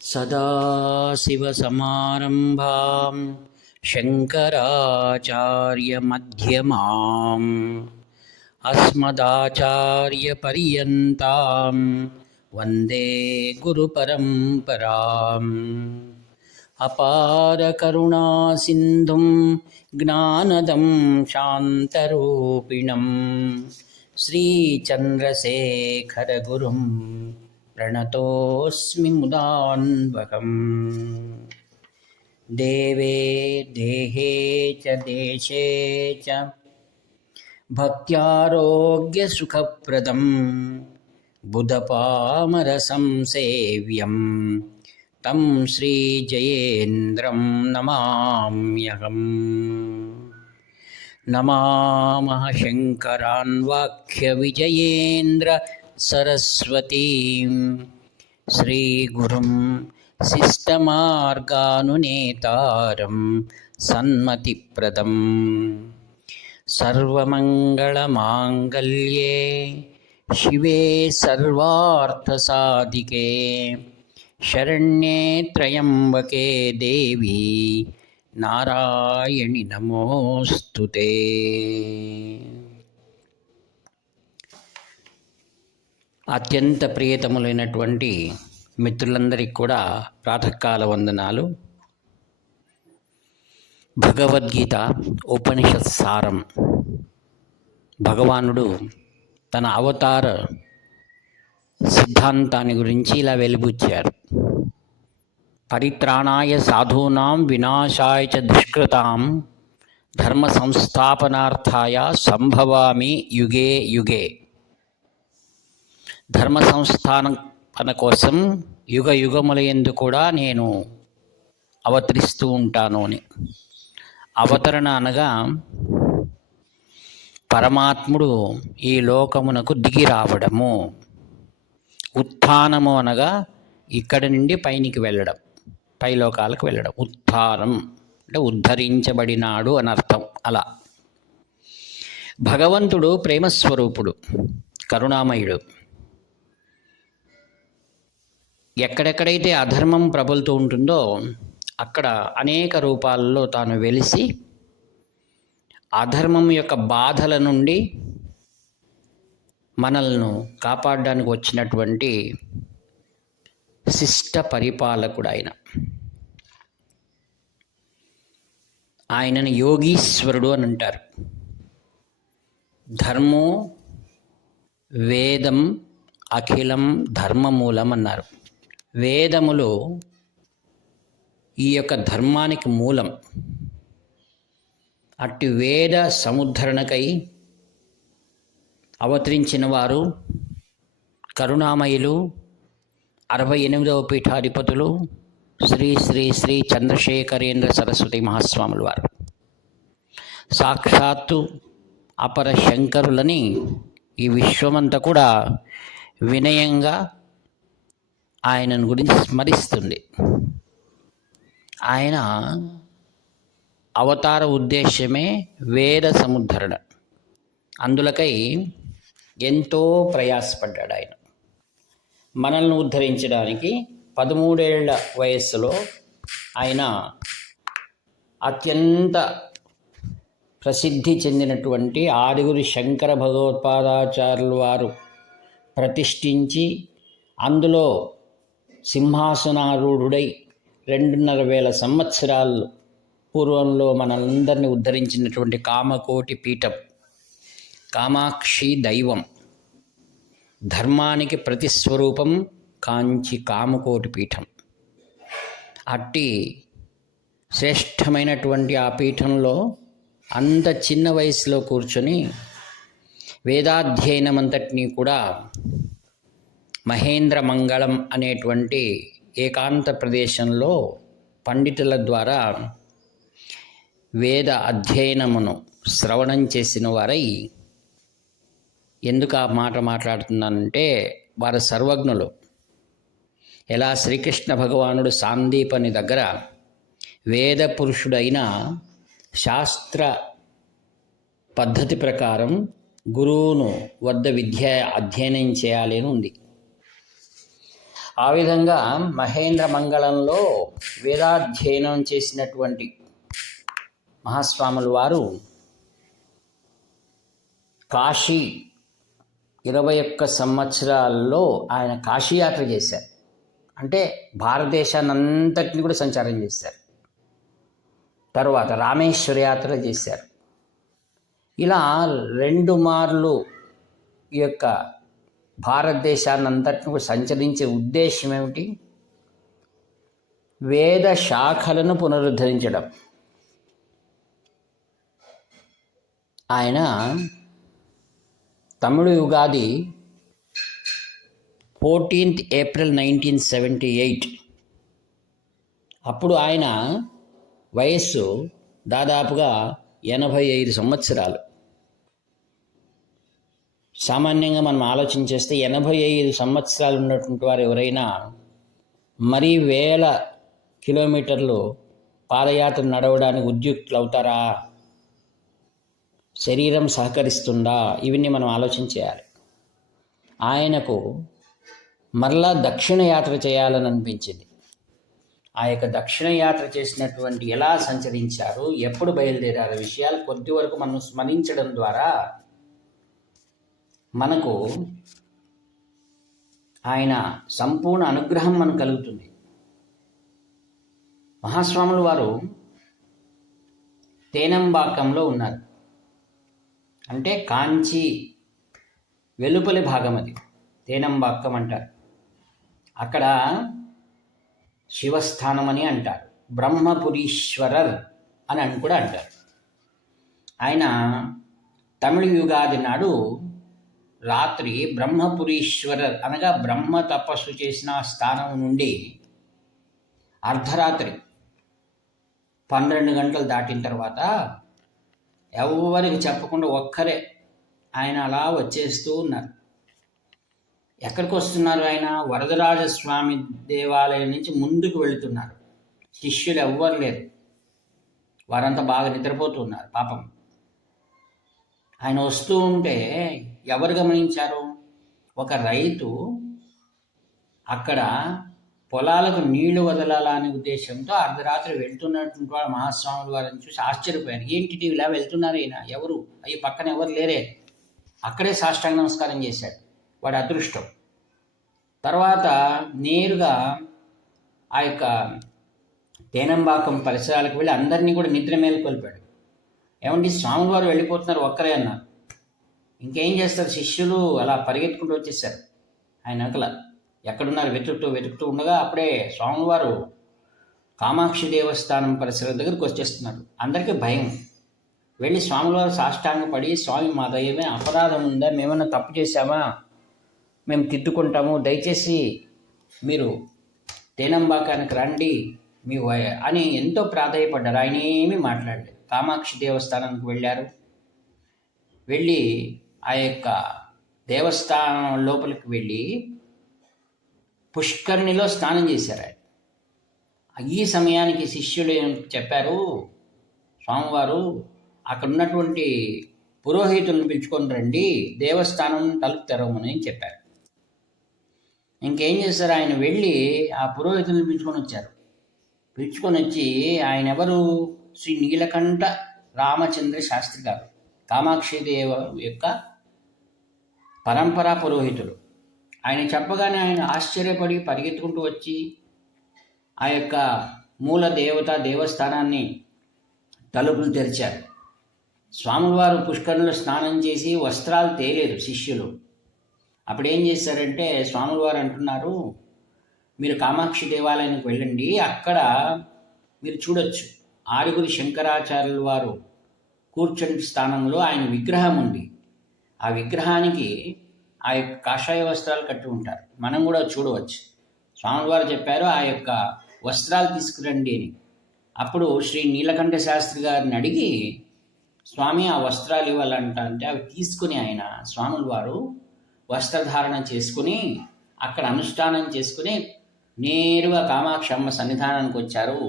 सदाशिवसमारम्भां शङ्कराचार्यमध्यमाम् अस्मदाचार्यपर्यन्तां वन्दे गुरुपरम्पराम्। अपारकरुणासिन्धुं ज्ञानदं शान्तरूपिणं श्रीचन्द्रशेखरगुरुं प्रणतोऽस्मि मुदान्वहम्। देवे देहे च देशे च भक्त्यारोग्यसुखप्रदं बुधपामरसंसेव्यं तं श्रीजयेन्द्रं नमाम्यहम्। नमामः शङ्करान्वाख्यविजयेन्द्र सरस्वतीं श्रीगुरुं शिष्टमार्गानुनेतारं सन्मतिप्रदं। सर्वमङ्गलमाङ्गल्ये शिवे सर्वार्थसाधिके शरण्ये त्र्यम्बके देवी नारायणि नमोस्तुते। అత్యంత ప్రియతములైనటువంటి మిత్రులందరికీ కూడా ప్రాతకాల వందనాలు. భగవద్గీత ఉపనిషత్ సారం. భగవానుడు తన అవతార సిద్ధాంతాన్ని గురించి ఇలా వెలిబుచ్చారు. పరిత్రాణాయ సాధూనాం వినాశాయ చ దుష్కృతాం ధర్మ సంస్థాపనార్థాయ సంభవామి యుగే యుగే. ధర్మ సంస్థాపన కోసం యుగ యుగములయందు కూడా నేను అవతరిస్తూ ఉంటాను అని. అవతరణ అనగా పరమాత్ముడు ఈ లోకమునకు దిగి రావడము. ఉత్థానము అనగా ఇక్కడి నుండి పైనికి వెళ్ళడం, పైలోకాలకు వెళ్ళడం. ఉత్థానం అంటే ఉద్ధరించబడినాడు అని అర్థం. అలా భగవంతుడు ప్రేమస్వరూపుడు, కరుణామయుడు. ఎక్కడెక్కడైతే అధర్మం ప్రబలుతూ ఉంటుందో అక్కడ అనేక రూపాలలో తాను వెలిసి అధర్మం యొక్క బాధల నుండి మనల్ని కాపాడడానికి వచ్చినటువంటి శిష్ట పరిపాలకుడు ఆయన. ఆయనను యోగీశ్వరుడు అని అంటారు. ధర్మో వేదం అఖిలం ధర్మమూలం అన్నారు. వేదములు ఈ యొక్క ధర్మానికి మూలం. అట్టి వేద సముద్ధరణకై అవతరించిన వారు కరుణామయులు 68వ పీఠాధిపతులు శ్రీ శ్రీ శ్రీ చంద్రశేఖరేంద్ర సరస్వతి మహాస్వాముల వారు. సాక్షాత్తు అపర శంకరులని ఈ విశ్వమంతా కూడా వినయంగా ఆయనను గురించి స్మరిస్తుంది. ఆయన అవతార ఉద్దేశ్యమే వేద సముద్ధరణ. అందులకై ఎంతో ప్రయాసపడ్డాడు ఆయన. మనల్ని ఉద్ధరించడానికి 13 ఏళ్ల వయస్సులో ఆయన అత్యంత ప్రసిద్ధి చెందినటువంటి ఆరుగురు శంకర భగవత్పాదాచార్యుల వారు ప్రతిష్ఠించి అందులో సింహాసనారూఢుడై 2,500 సంవత్సరాలు పూర్వంలో మనందరినీ ఉద్ధరించినటువంటి కామకోటి పీఠం, కామాక్షి దైవం, ధర్మానికి ప్రతిస్వరూపం కాంచి కామకోటి పీఠం. అట్టి శ్రేష్టమైనటువంటి ఆ పీఠంలో అంత చిన్న వయసులో కూర్చొని వేదాధ్యయనమంతటినీ కూడా మహేంద్ర మంగళం అనేటువంటి ఏకాంత ప్రదేశంలో పండితుల ద్వారా వేద అధ్యయనమును శ్రవణం చేసిన వారై, ఎందుకు ఆ మాట మాట్లాడుతున్నానంటే వారు సర్వజ్ఞులు. ఎలా శ్రీకృష్ణ భగవానుడు సాందీపని దగ్గర వేద పురుషుడైన శాస్త్ర పద్ధతి ప్రకారం గురువును వద్ద విద్య అధ్యయనం చేయాలి అని ఉంది. ఆ విధంగా మహేంద్ర మంగళంలో వేదాధ్యయనం చేసినటువంటి మహాస్వాముల వారు కాశీ 21 సంవత్సరాల్లో ఆయన కాశీయాత్ర చేశారు. అంటే భారతదేశాన్ని అంతటిని కూడా సంచారం చేశారు. తర్వాత రామేశ్వర యాత్ర చేశారు. ఇలా 2 మార్లు ఈ యొక్క భారతదేశాన్ని అంతటిని కూడా సంచరించే ఉద్దేశం ఏమిటి? వేద శాఖలను పునరుద్ధరించడం. ఆయన తమిళ యుగాది 14th ఏప్రిల్ 1978. అప్పుడు ఆయన వయస్సు దాదాపుగా 85 సంవత్సరాలు. సామాన్యంగా మనం ఆలోచన చేస్తే 85 సంవత్సరాలు ఉన్నటువంటి వారు ఎవరైనా మరీ వేల కిలోమీటర్లు పాదయాత్ర నడవడానికి ఉద్యుక్తులు అవుతారా? శరీరం సహకరిస్తుందా? ఇవన్నీ మనం ఆలోచన చేయాలి. ఆయనకు మరలా దక్షిణ యాత్ర చేయాలని అనిపించింది. ఆ యొక్క దక్షిణ యాత్ర చేసినటువంటి ఎలా సంచరించారు, ఎప్పుడు బయలుదేరారు విషయాలు కొద్ది వరకు మనం స్మరించడం ద్వారా మనకు ఆయన సంపూర్ణ అనుగ్రహం మనకు కలుగుతుంది. మహాస్వాముల వారు తేనంబాకంలో ఉన్నారు. అంటే కాంచి వెలుపలి భాగం, అది తేనంబాక్కం అంటారు. అక్కడ శివస్థానం అని అంటారు, బ్రహ్మపురీశ్వరర్ అని కూడా అంటారు. ఆయన తమిళ యుగాది నాడు రాత్రి బ్రహ్మపురీశ్వరర్ అనగా బ్రహ్మ తపస్సు చేసిన స్థానం నుండి అర్ధరాత్రి 12 గంటలు దాటిన తర్వాత ఎవరికి చెప్పకుండా ఒక్కరే ఆయన అలా వచ్చేస్తూ ఉన్నారు. ఎక్కడికి వస్తున్నారు? ఆయన వరదరాజస్వామి దేవాలయం నుంచి ముందుకు వెళుతున్నారు. శిష్యులు ఎవ్వరు లేరు, వారంతా బాగా నిద్రపోతున్నారు పాపం. ఆయన వస్తూ ఉంటే ఎవరు గమనించారు? ఒక రైతు అక్కడ పొలాలకు నీళ్లు వదలాలనే ఉద్దేశంతో అర్ధరాత్రి వెళ్తున్నటువంటి వాడు మహాస్వాముల వారిని చూసి ఆశ్చర్యపోయారు. ఏంటి ఇలా వెళ్తున్నారు ఈయన? ఎవరు? అయ్యి పక్కన ఎవరు లేరే. అక్కడే సాష్టాంగ నమస్కారం చేశాడు. వాడి అదృష్టం. తర్వాత నేరుగా ఆ యొక్క తేనంబాకం పరిసరాలకు వెళ్ళి అందరినీ కూడా నిద్ర మేలుకొల్పాడు. ఏమండి, స్వాముల వారు వెళ్ళిపోతున్నారు ఒక్కరే అన్నారు. ఇంకేం చేస్తారు? శిష్యులు అలా పరిగెత్తుకుంటూ వచ్చేసారు ఆయన వెనకల. ఎక్కడున్నారు వెతుకుతూ ఉండగా అప్పుడే స్వామివారు కామాక్షి దేవస్థానం పరిసరం దగ్గరికి వచ్చేస్తున్నారు. అందరికీ భయం. వెళ్ళి స్వామివారు సాష్టాంగపడి, స్వామి మా దయ్యమే అపరాధం ఉందా? మేమన్నా తప్పు చేశామా? మేము తిట్టుకుంటాము, దయచేసి మీరు తేనంబాకానికి రండి అని ఎంతో ప్రాధాయపడ్డారు. ఆయన ఏమీ మాట్లాడలేదు. కామాక్షి దేవస్థానానికి వెళ్ళారు. వెళ్ళి ఆ యొక్క దేవస్థానం లోపలికి వెళ్ళి పుష్కరిణిలో స్నానం చేశారు. ఈ సమయానికి శిష్యులు చెప్పారు, స్వామివారు అక్కడ ఉన్నటువంటి పురోహితులను పిలుచుకొని రండి, దేవస్థానం తలుపు తెరవమని చెప్పారు. ఇంకేం చేశారు? ఆయన వెళ్ళి ఆ పురోహితులను పిలుచుకొని వచ్చి ఆయన ఎవరు? శ్రీ నీలకంఠ రామచంద్ర శాస్త్రి గారు, కామాక్షిదేవ యొక్క పరంపరా పురోహితుడు. ఆయన చెప్పగానే ఆయన ఆశ్చర్యపడి పరిగెత్తుకుంటూ వచ్చి ఆ యొక్క మూల దేవస్థానాన్ని తలుపులు తెరిచారు. స్వాముల వారు పుష్కరంలో స్నానం చేసి వస్త్రాలు తేలేరు శిష్యులు. అప్పుడు ఏం చేశారంటే స్వాముల వారు అంటున్నారు, మీరు కామాక్షి దేవాలయానికి వెళ్ళండి, అక్కడ మీరు చూడొచ్చు 6 శంకరాచార్యుల వారు కూర్చుని స్థానంలో ఆయన విగ్రహం ఉంది. ఆ విగ్రహానికి ఆ యొక్క కాషాయ వస్త్రాలు కట్టి ఉంటారు, మనం కూడా చూడవచ్చు. స్వాముల వారు చెప్పారు ఆ యొక్క వస్త్రాలు తీసుకురండి అని. అప్పుడు శ్రీ నీలకంఠ శాస్త్రి గారిని అడిగి, స్వామి ఆ వస్త్రాలు ఇవ్వాలంట అంటే అవి తీసుకుని ఆయన స్వాముల వారు వస్త్రధారణ చేసుకుని అక్కడ అనుష్ఠానం చేసుకుని నేరుగా కామాక్షి అమ్మ సన్నిధానానికి వచ్చారు.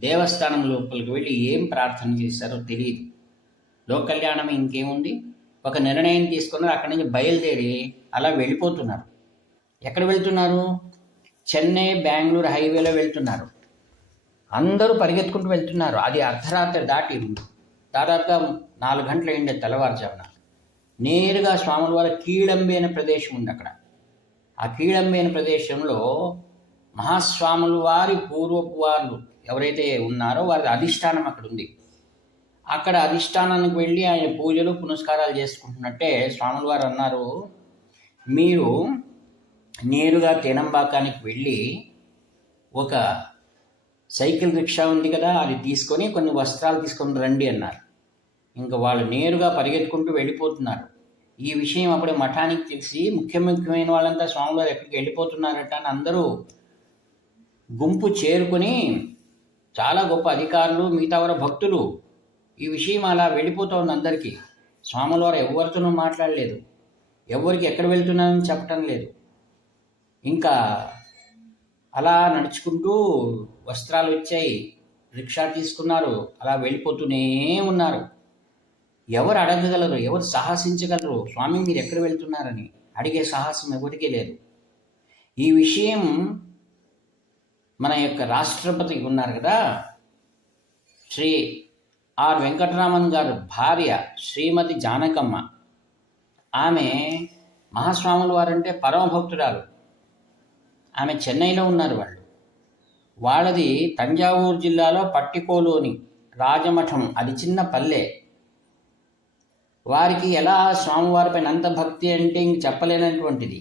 దేవస్థానం లోపలికి వెళ్ళి ఏం ప్రార్థన చేశారో తెలియదు. లోకల్యాణం ఇంకేముంది, ఒక నిర్ణయం తీసుకున్నారు. అక్కడి నుంచి బయలుదేరి అలా వెళ్ళిపోతున్నారు. ఎక్కడ వెళ్తున్నారు? చెన్నై బెంగళూరు హైవేలో వెళ్తున్నారు. అందరూ పరిగెత్తుకుంటూ వెళ్తున్నారు. అది అర్ధరాత్రి దాటి దాదాపుగా 4 గంటలు అయింది తెల్లవారుజామున. నేరుగా స్వాముల వారి కీళంబి అనే ప్రదేశం ఉంది అక్కడ. ఆ కీళంబి అనే ప్రదేశంలో మహాస్వాముల వారి పూర్వపు వారు ఎవరైతే ఉన్నారో వారి అధిష్టానం అక్కడ ఉంది. అక్కడ అధిష్టానానికి వెళ్ళి ఆయన పూజలు పునస్కారాలు చేసుకుంటున్నట్టే స్వాముల వారు అన్నారు, మీరు నేరుగా తేనంబాకానికి వెళ్ళి ఒక సైకిల్ రిక్షా ఉంది కదా, అది తీసుకొని కొన్ని వస్త్రాలు తీసుకొని రండి అన్నారు. ఇంకా వాళ్ళు నేరుగా పరిగెత్తుకుంటూ వెళ్ళిపోతున్నారు. ఈ విషయం అప్పుడే మఠానికి తెలిసి ముఖ్యమైన వాళ్ళంతా స్వామివారు ఎక్కడికి వెళ్ళిపోతున్నారట అని అందరూ గుంపు చేరుకొని, చాలా గొప్ప అధికారులు, మిగతా వారు భక్తులు, ఈ విషయం అలా వెళ్ళిపోతుంది అందరికీ. స్వాముల వారు ఎవరితోనూ మాట్లాడలేదు, ఎవరికి ఎక్కడ వెళ్తున్నారని చెప్పటం లేదు. ఇంకా అలా నడుచుకుంటూ వస్త్రాలు వచ్చాయి, రిక్షా తీసుకున్నారు, అలా వెళ్ళిపోతూనే ఉన్నారు. ఎవరు అడగగలరు, ఎవరు సాహసించగలరు స్వామి మీరు ఎక్కడ వెళ్తున్నారని అడిగే సాహసం ఎవరికీ లేదు. ఈ విషయం మన యొక్క రాష్ట్రపతి ఉన్నారు కదా, శ్రీ ఆర్ వెంకటరామన్ గారు భార్య శ్రీమతి జానకమ్మ, ఆమె మహాస్వాముల వారంటే పరమభక్తురాలు. ఆమె చెన్నైలో ఉన్నారు. వాళ్ళది తంజావూరు జిల్లాలో పట్టికోలు అని రాజమఠం, అది చిన్న పల్లె. వారికి ఎలా స్వామివారిపైన అంత భక్తి అంటే ఇంక చెప్పలేనటువంటిది.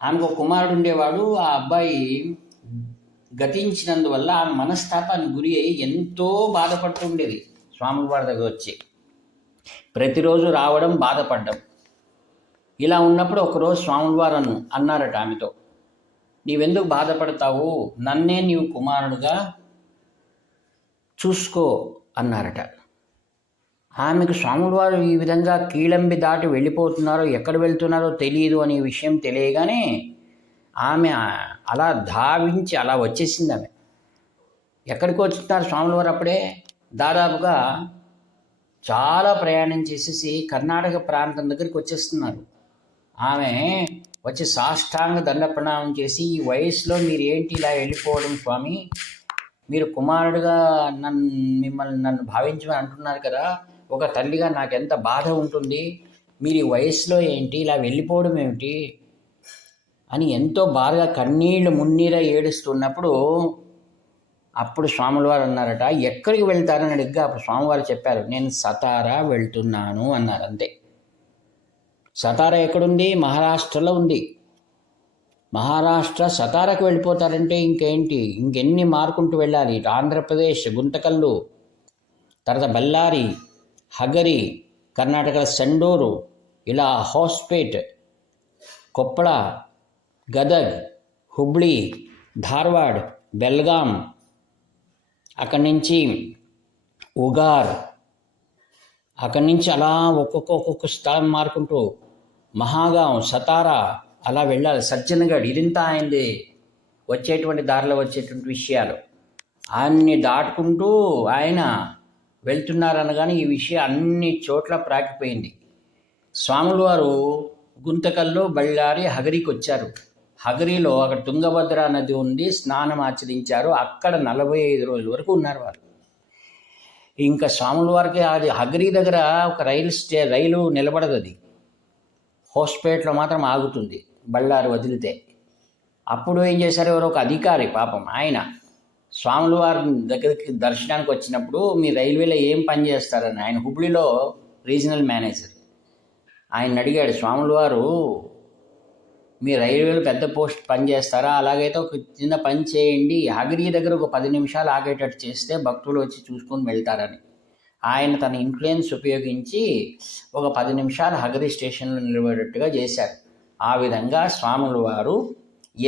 ఆమెకు ఒక కుమారుడు ఉండేవాడు. ఆ అబ్బాయి గతించినందువల్ల ఆమె మనస్తాపానికి గురి అయి ఎంతో బాధపడుతుండేది. స్వాముల వారి దగ్గర వచ్చి ప్రతిరోజు రావడం, బాధపడ్డం. ఇలా ఉన్నప్పుడు ఒకరోజు స్వాముల వారు అన్నారట ఆమెతో, నీవెందుకు బాధపడతావు, నన్నే నీవు కుమారుడుగా చూసుకో అన్నారట. ఆమెకు స్వాముల వారు ఈ విధంగా కీళంబి దాటి వెళ్ళిపోతున్నారో ఎక్కడ వెళ్తున్నారో తెలియదు అనే విషయం తెలియగానే ఆమె అలా ధావించి అలా వచ్చేసింది. ఆమె ఎక్కడికి వచ్చుతున్నారు స్వాముల వారు అప్పుడే దాదాపుగా చాలా ప్రయాణం చేసేసి కర్ణాటక ప్రాంతం దగ్గరికి వచ్చేస్తున్నారు. ఆమె వచ్చి సాష్టాంగ దండ ప్రణామం చేసి, ఈ వయసులో మీరు ఏంటి ఇలా వెళ్ళిపోవడం స్వామి, మీరు కుమారుడుగా నన్ను భావించమని అంటున్నారు కదా, ఒక తల్లిగా నాకు ఎంత బాధ ఉంటుంది, మీరు ఈ వయసులో ఏంటి ఇలా వెళ్ళిపోవడం ఏమిటి అని ఎంతో బాధగా కన్నీళ్లు మున్నీర ఏడుస్తున్నప్పుడు అప్పుడు స్వాముల వారు అన్నారట, ఎక్కడికి వెళ్తారని అడిగ్గా అప్పుడు స్వామివారు చెప్పారు, నేను సతారా వెళ్తున్నాను అన్నారు. అంతే. సతారా ఎక్కడుంది? మహారాష్ట్రలో ఉంది. మహారాష్ట్ర సతారాకు వెళ్ళిపోతారంటే ఇంకేంటి, ఇంకెన్ని మార్కుంటూ వెళ్ళాలి. ఇటు ఆంధ్రప్రదేశ్ గుంతకల్లు, తర్వాత బళ్ళారి, హగరి, కర్ణాటక సండూరు, ఇలా హోస్పేట్, కొప్పళ, గదగ్, హుబ్లీ, ధార్వాడ్, బెల్గాం, అక్కడి నుంచి ఉగార్, అక్కడి నుంచి అలా ఒక్కొక్క స్థలం మారుకుంటూ మహాగాం, సతారా అలా వెళ్ళాలి. సజ్జనగఢ్, ఇదంతా ఆయనది వచ్చేటువంటి దారిలో వచ్చేటువంటి విషయాలు అన్నీ దాటుకుంటూ ఆయన వెళ్తున్నారనగానే ఈ విషయం అన్ని చోట్ల ప్రాకిపోయింది. స్వాముల వారు గుంతకల్లో, బళ్ళారి, హగరికి వచ్చారు. హగరిలో అక్కడ తుంగభద్ర నది ఉంది, స్నానం ఆచరించారు. అక్కడ 45 రోజుల వరకు ఉన్నారు వారు. ఇంకా స్వాముల వారికి అది హగరి దగ్గర ఒక రైలు నిలబడదు, అది హోస్పేట్లో మాత్రం ఆగుతుంది బళ్ళారి వదిలితే. అప్పుడు ఏం చేశారు, ఎవరో ఒక అధికారి పాపం ఆయన స్వాముల వారి దగ్గరికి దర్శనానికి వచ్చినప్పుడు మీ రైల్వేలో ఏం పని చేస్తారని, ఆయన హుబ్లీలో రీజనల్ మేనేజర్, ఆయన అడిగాడు, స్వాముల వారు మీ రైల్వేలో పెద్ద పోస్ట్ పని చేస్తారా, అలాగైతే ఒక చిన్న పని చేయండి, హగరి దగ్గర ఒక 10 నిమిషాలు ఆగేటట్టు చేస్తే భక్తులు వచ్చి చూసుకొని వెళ్తారని. ఆయన తన ఇన్ఫ్లుయెన్స్ ఉపయోగించి ఒక 10 నిమిషాలు హగరి స్టేషన్లో నిలబడేటట్టుగా చేశారు. ఆ విధంగా స్వాముల వారు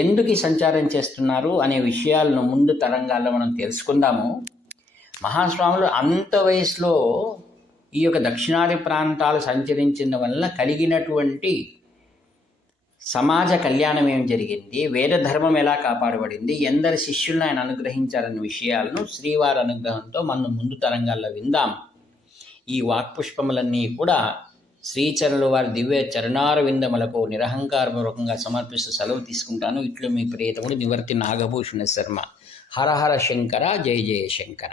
ఎందుకు సంచారం చేస్తున్నారు అనే విషయాలను ముందు తరంగాల్లో మనం తెలుసుకుందాము. మహాస్వాములు అంత వయసులో ఈ యొక్క దక్షిణాది ప్రాంతాలు సంచరించిన వల్ల కలిగినటువంటి సమాజ కళ్యాణం ఏం జరిగింది, వేద ధర్మం ఎలా కాపాడబడింది, ఎందరి శిష్యులను ఆయన అనుగ్రహించారన్న విషయాలను శ్రీవారి అనుగ్రహంతో మనం ముందు తరంగాల్లో విందాం. ఈ వాక్పుష్పములన్నీ కూడా శ్రీచరణులు వారి దివ్య చరణార విందములకు నిరహంకారపూర్వకంగా సమర్పిస్తూ సెలవు తీసుకుంటాను. ఇట్లు మీ ప్రియతముడు నివర్తి నాగభూషణ శర్మ. హర హర శంకర, జయ జయ శంకర.